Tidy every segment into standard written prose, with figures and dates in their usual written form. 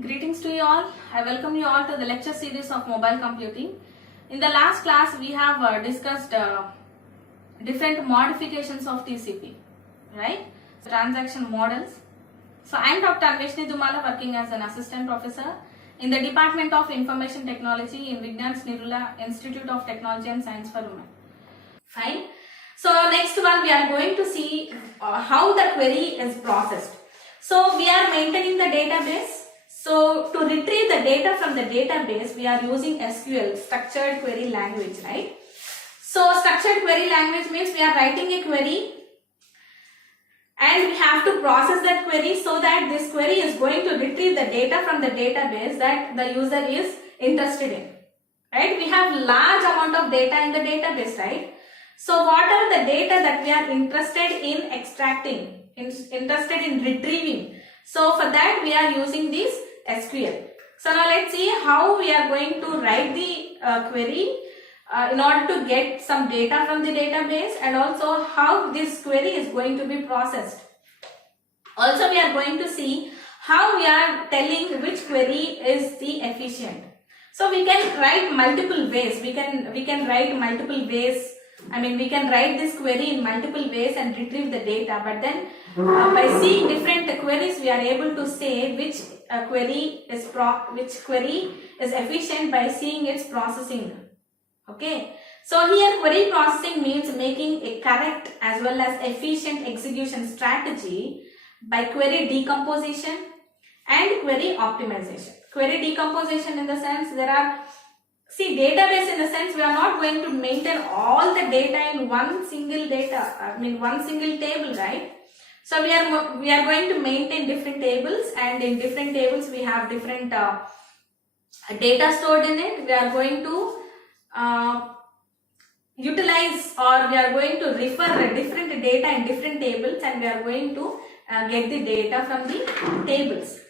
Greetings to you all. I welcome you all to the lecture series of mobile computing. In the last class, we have discussed different modifications of TCP, right? Transaction models. So I am Dr. Anveshni Dumala, working as an assistant professor in the Department of Information Technology in Vignan Nirula Institute of Technology and Science for Women. Fine. So next one, we are going to see how the query is processed. So we are maintaining the database. So to retrieve the data from the database, we are using SQL, structured query language, right? So structured query language means we are writing a query and we have to process that query so that this query is going to retrieve the data from the database that the user is interested in, right? We have large amount of data in the database, right? So what are the data that we are interested in extracting, interested in retrieving? So for that we are using this SQL. So now let's see how we are going to write the query in order to get some data from the database, and also how this query is going to be processed. Also we are going to see how we are telling which query is the efficient. So we can write multiple ways. We can write multiple ways. I mean, we can write this query in multiple ways and retrieve the data, but then by seeing different queries, we are able to say which query is efficient by seeing its processing. Okay, so here query processing means making a correct as well as efficient execution strategy by query decomposition and query optimization. Query decomposition in the sense database in the sense we are not going to maintain all the data in one single table, right? So we are going to maintain different tables, and in different tables we have different data stored in it. We are going to utilize, or we are going to refer different data in different tables, and we are going to get the data from the tables,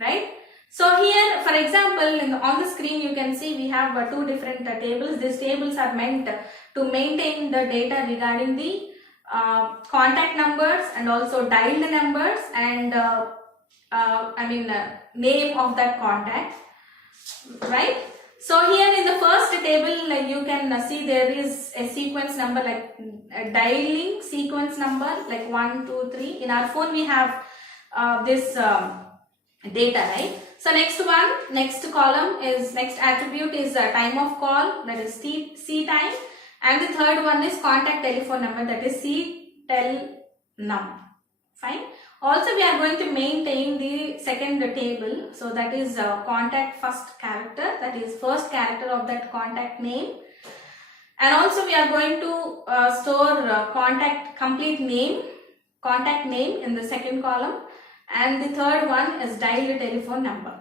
right? So here, for example, on the screen you can see we have two different tables. These tables are meant to maintain the data regarding the contact numbers and also dialed numbers and name of that contact, right? So here in the first table, you can see there is a sequence number, like a dialing sequence number, like 1, 2, 3. In our phone we have this data, right? So next attribute is time of call, that is C time, and the third one is contact telephone number, that is CTELNUM. Fine. Also we are going to maintain the second table, so that is contact first character, that is first character of that contact name, and also we are going to store contact name in the second column, and the third one is dialed telephone number.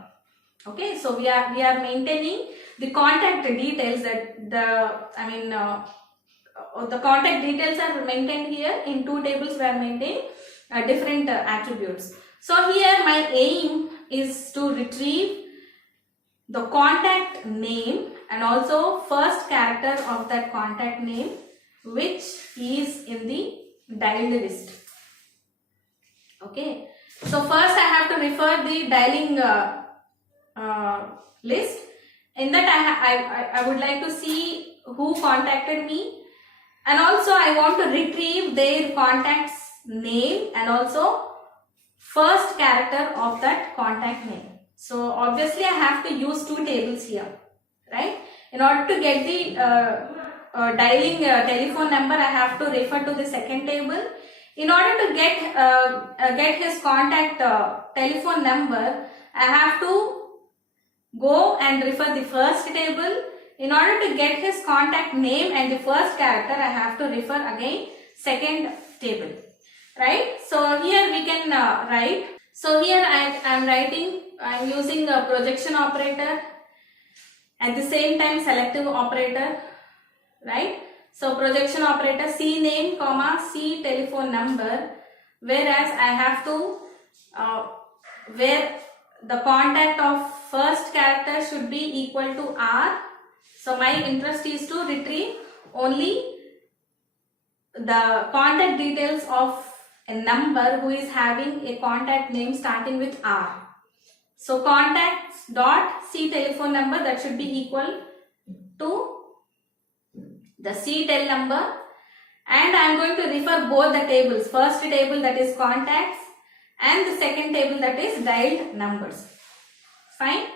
Okay, so we are maintaining the contact details, that the contact details are maintained here. In two tables we are maintaining different attributes. So here my aim is to retrieve the contact name and also first character of that contact name, which is in the dialed list. Okay, so first I have to refer the dialing list. In that I would like to see who contacted me, and also I want to retrieve their contact's name and also first character of that contact name. So obviously I have to use two tables here, right? In order to get the dialing telephone number, I have to refer to the second table. In order to get his contact telephone number, I have to go and refer the first table. In order to get his contact name and the first character, I have to refer again second table, right? So here we can write. So here I am using a projection operator, at the same time selective operator, right? So projection operator C name, C telephone number, whereas I have to where the contact of first character should be equal to R. So my interest is to retrieve only the contact details of a number who is having a contact name starting with R. So contacts dot C telephone number, that should be equal to the C tel number, and I am going to refer both the tables. First table, that is contacts, and the second table, that is dialed numbers. Fine.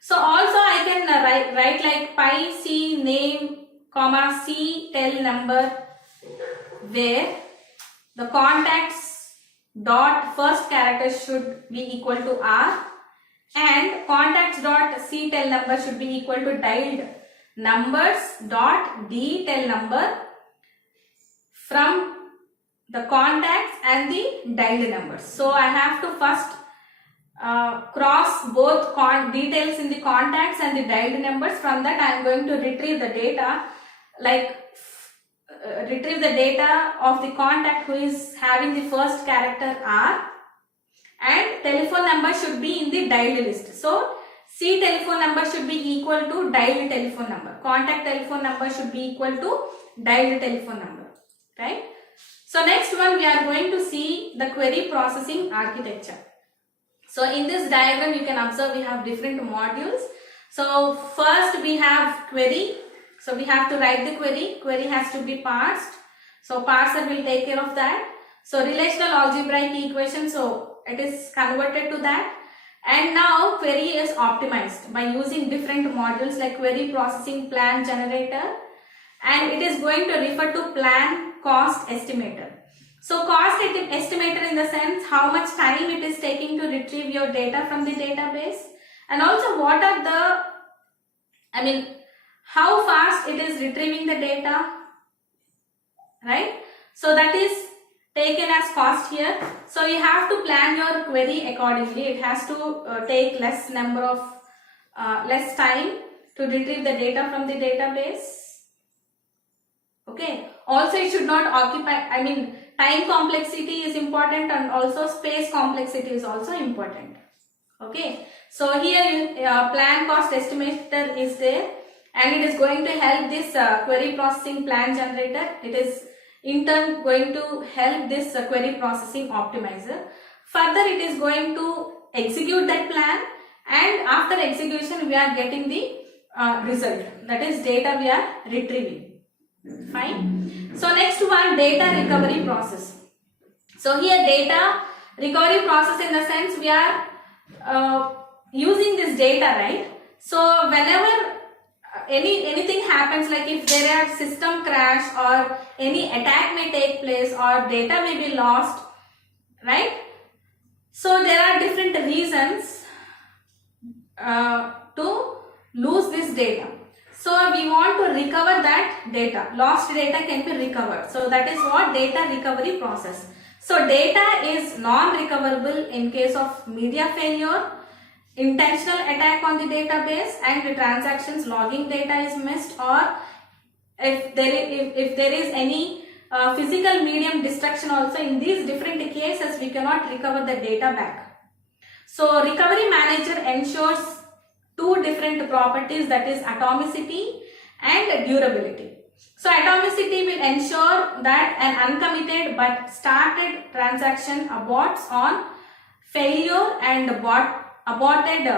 So also I can write like pi C name comma C tel number, where the contacts dot first character should be equal to R, and contacts dot C tel number should be equal to dialed numbers dot D tel number from the contacts and the dialed numbers. So I have to first cross both details in the contacts and the dialed numbers. From that I am going to retrieve the data, like retrieve the data of the contact who is having the first character R, and telephone number should be in the dialed list. So C telephone number should be equal to dialed telephone number. Contact telephone number should be equal to dialed telephone number. Right? So next one, we are going to see the query processing architecture. So in this diagram you can observe we have different modules. So first we have query. So we have to write the query. Query has to be parsed. So parser will take care of that. So relational algebraic equation, so it is converted to that. And now query is optimized by using different modules like query processing plan generator, and it is going to refer to plan cost estimator. So cost estimator in the sense how much time it is taking to retrieve your data from the database, and also what are the, how fast it is retrieving the data, right? So that is taken as cost here. So you have to plan your query accordingly. It has to take less time to retrieve the data from the database. Okay. Also it should not occupy, time complexity is important, and also space complexity is also important. Okay. So here plan cost estimator is there, and it is going to help this query processing plan generator. It is in turn going to help this query processing optimizer. Further, it is going to execute that plan, and after execution we are getting the result, that is data we are retrieving. Fine. So next one, data recovery process. So here data recovery process in the sense we are using this data, right? So whenever anything happens, like if there are system crash or any attack may take place or data may be lost, right? So there are different reasons to lose this data. So we want to recover that data. Lost data can be recovered. So that is what data recovery process. So data is non-recoverable in case of media failure, intentional attack on the database, and the transactions logging data is missed, or if there is any physical medium destruction also. In these different cases we cannot recover the data back. So recovery manager ensures two different properties, that is atomicity and durability. So atomicity will ensure that an uncommitted but started transaction aborts on failure, and aborted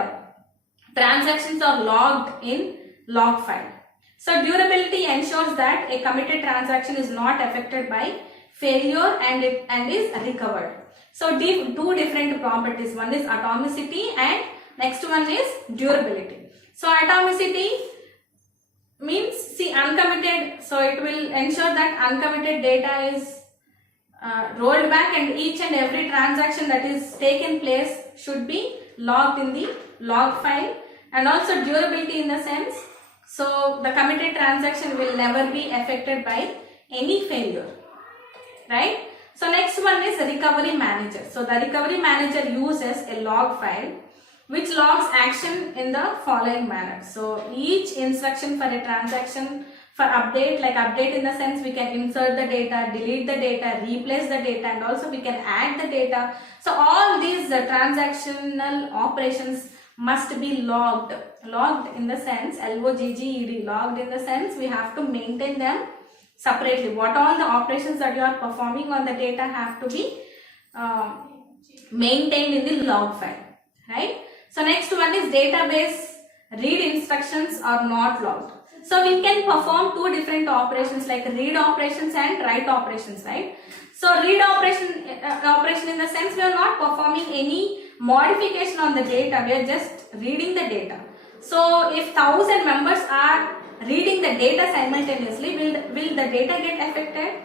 transactions are logged in log file. So durability ensures that a committed transaction is not affected by failure and is recovered. So two different properties, one is atomicity and next one is durability. So atomicity means, see, uncommitted, so it will ensure that uncommitted data is rolled back, and each and every transaction that is taken place should be logged in the log file. And also durability in the sense, so the committed transaction will never be affected by any failure, right? So next one is the recovery manager. So the recovery manager uses a log file which logs action in the following manner. So each instruction for a transaction, for update, like update in the sense we can insert the data, delete the data, replace the data, and also we can add the data. So all these transactional operations must be logged. Logged in the sense LOGGED, logged in the sense we have to maintain them separately. What all the operations that you are performing on the data have to be maintained in the log file, right? So next one is database read instructions are not logged. So we can perform two different operations like read operations and write operations, right? So read operation in the sense we are not performing any modification on the data, we are just reading the data. So if 1000 members are reading the data simultaneously, will the data get affected?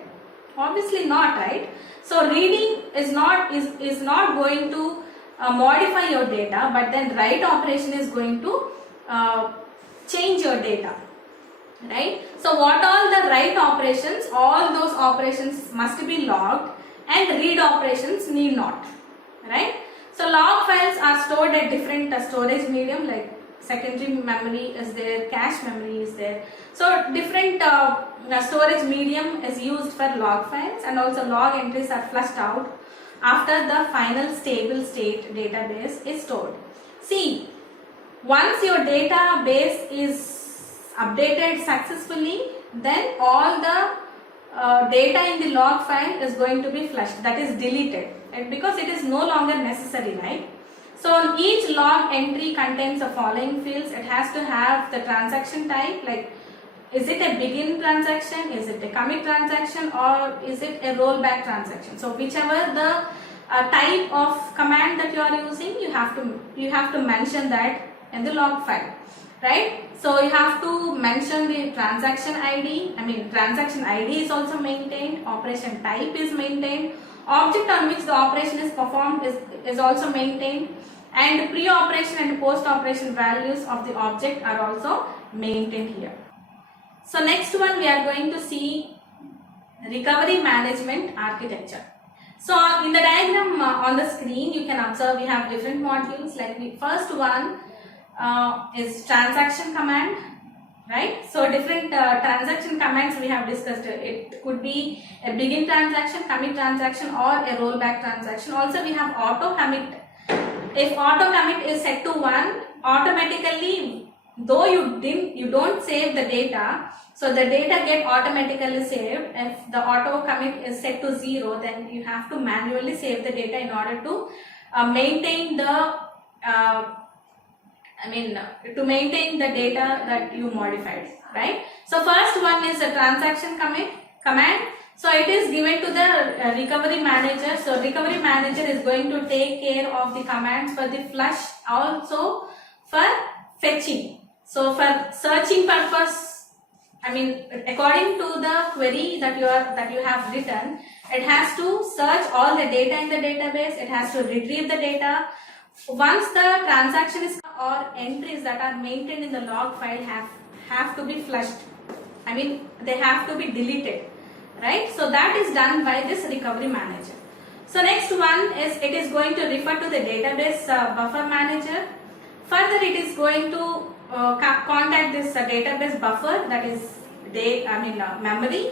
Obviously not, right? So reading is not going to modify your data, but then write operation is going to change your data, right? So what all the write operations, all those operations must be logged and read operations need not, right? So log files are stored at different storage medium, like secondary memory is there, cache memory is there. So different storage medium is used for log files, and also log entries are flushed out after the final stable state database is stored. See, once your database is updated successfully, then all the data in the log file is going to be flushed, that is deleted, right? Because it is no longer necessary, right? So each log entry contains the following fields. It has to have the transaction type, like is it a begin transaction, is it a commit transaction, or is it a rollback transaction. So whichever the type of command that you are using, you have to mention that in the log file, right? So you have to mention the transaction ID. Transaction ID is also maintained, operation type is maintained, object on which the operation is performed is also maintained, and pre-operation and post-operation values of the object are also maintained here. So next one we are going to see recovery management architecture. So in the diagram on the screen you can observe we have different modules, like the first one is transaction command, right? So different transaction commands we have discussed. It could be a begin transaction, commit transaction, or a rollback transaction. Also we have auto commit. If auto commit is set to 1, automatically, though you don't save the data, so the data get automatically saved. If the auto commit is set to 0, then you have to manually save the data in order to maintain the to maintain the data that you modified, right? So first one is a transaction command. So it is given to the recovery manager. So recovery manager is going to take care of the commands for the flush, also for fetching. So for searching purpose, according to the query that you have written, it has to search all the data in the database. It has to retrieve the data. Once the transaction is or entries that are maintained in the log file have to be flushed. They have to be deleted, right? So that is done by this recovery manager. So next one is it is going to refer to the database buffer manager. Further, it is going to contact this database buffer, that is memory,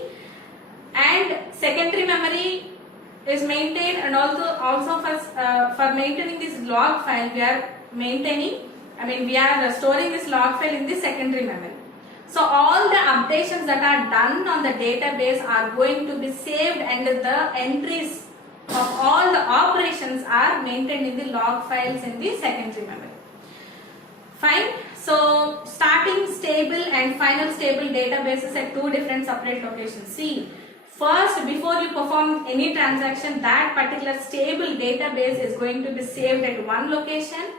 and secondary memory is maintained, and also for maintaining this log file we are storing this log file in the secondary memory. So all the updations that are done on the database are going to be saved, and the entries of all the operations are maintained in the log files in the secondary memory. Fine. So starting stable and final stable databases at two different separate locations. See, first, before you perform any transaction, that particular stable database is going to be saved at one location,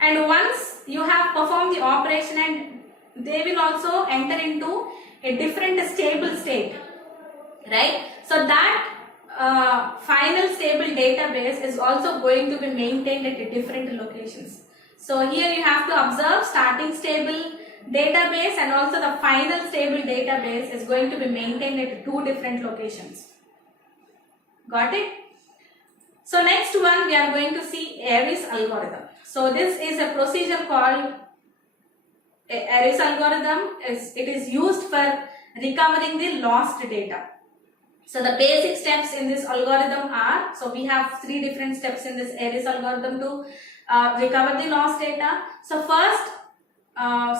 and once you have performed the operation, and they will also enter into a different stable state, right? So that final stable database is also going to be maintained at different locations. So here you have to observe starting stable database and also the final stable database is going to be maintained at two different locations. Got it? So next one we are going to see ARIES algorithm. So this is a procedure called ARIES algorithm. It is used for recovering the lost data. So the basic steps in this algorithm are, so we have three different steps in this ARIES algorithm to recover the lost data. So first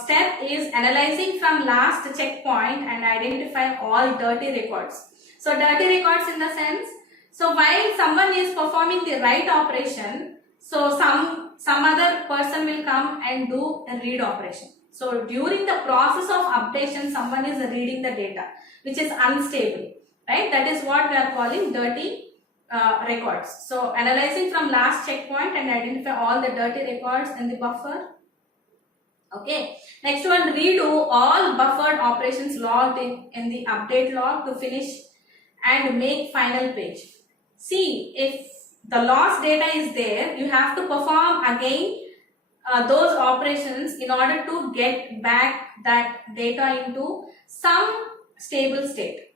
step is analyzing from last checkpoint and identify all dirty records. So dirty records in the sense, so while someone is performing the write operation, so some other person will come and do a read operation. So during the process of updation, someone is reading the data, which is unstable, right? That is what we are calling dirty records. So analyzing from last checkpoint and identify all the dirty records in the buffer. Okay. Next one, redo all buffered operations logged in the update log to finish and make final page. See, if the lost data is there, you have to perform again those operations in order to get back that data into some stable state.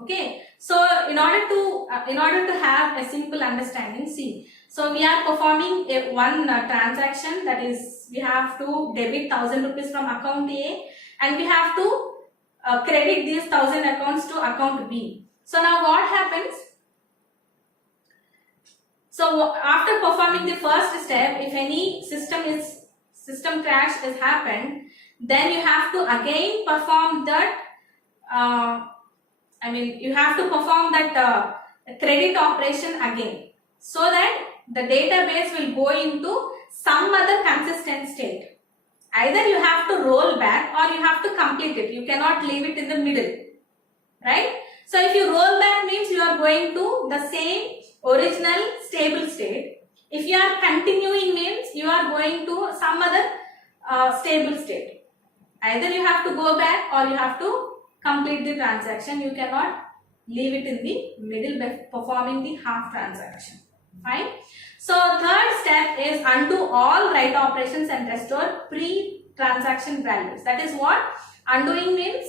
Okay, so in order to have a simple understanding, see, so we are performing one transaction, that is we have to debit 1000 rupees from account A and we have to credit these 1000 accounts to account B. So now what happens? So after performing the first step, if any system crash has happened, then you have to again perform that. You have to perform that credit operation again, so that the database will go into some other consistent state. Either you have to roll back or you have to complete it. You cannot leave it in the middle, right? So if you roll back means you are going to the same original stable state. If you are continuing means you are going to some other stable state. Either you have to go back or you have to complete the transaction. You cannot leave it in the middle by performing the half transaction. Fine. So third step is undo all write operations and restore pre-transaction values. That is what undoing means.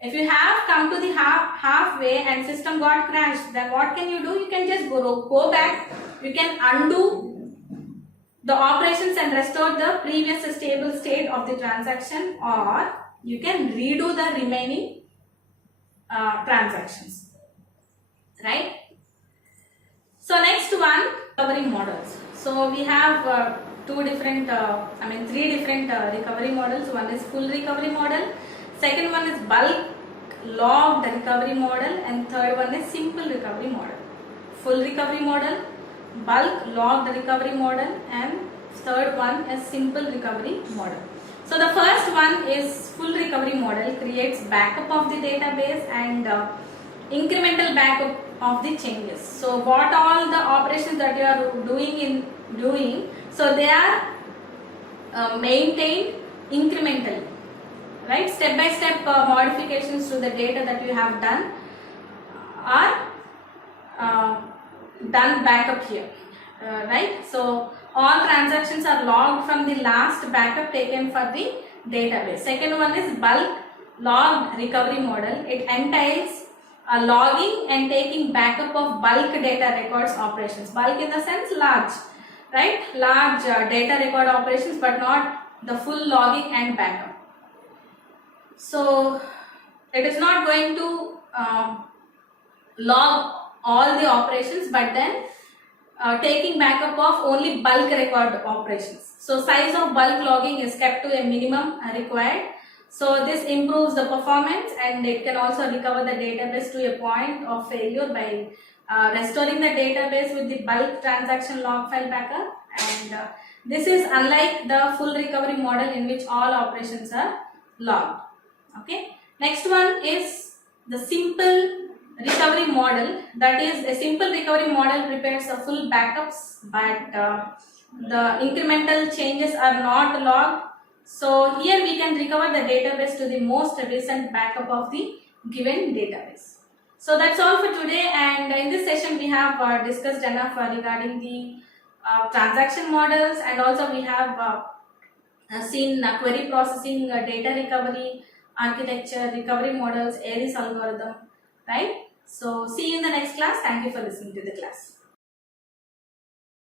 If you have come to the halfway and system got crashed, then what can you do? You can just go back. You can undo the operations and restore the previous stable state of the transaction, or you can redo the remaining transactions, right? So next one, recovery models. So we have three different recovery models. One is full recovery model, second one is bulk logged recovery model, and third one is simple recovery model. Full recovery model, bulk logged recovery model, and third one is simple recovery model. So the first one is full recovery model, creates backup of the database and incremental backup of the changes. So what all the operations that you are doing, so they are maintained incrementally, right? Step by step modifications to the data that you have done are done backup here, right? So all transactions are logged from the last backup taken for the database. Second one is bulk logged recovery model. It entails logging and taking backup of bulk data records operations. Bulk in the sense large, right? Large data record operations, but not the full logging and backup. So it is not going to log all the operations, but then taking backup of only bulk record operations. So size of bulk logging is kept to a minimum required. So this improves the performance, and it can also recover the database to a point of failure by restoring the database with the bulk transaction log file backup. And this is unlike the full recovery model in which all operations are logged. Okay. Next one is the simple recovery model. That is, a simple recovery model prepares a full backups, but the incremental changes are not logged. So here we can recover the database to the most recent backup of the given database. So that's all for today, and in this session we have discussed enough regarding the transaction models, and also we have seen query processing, data recovery, architecture, recovery models, ARIS algorithm, right? So see you in the next class. Thank you for listening to the class.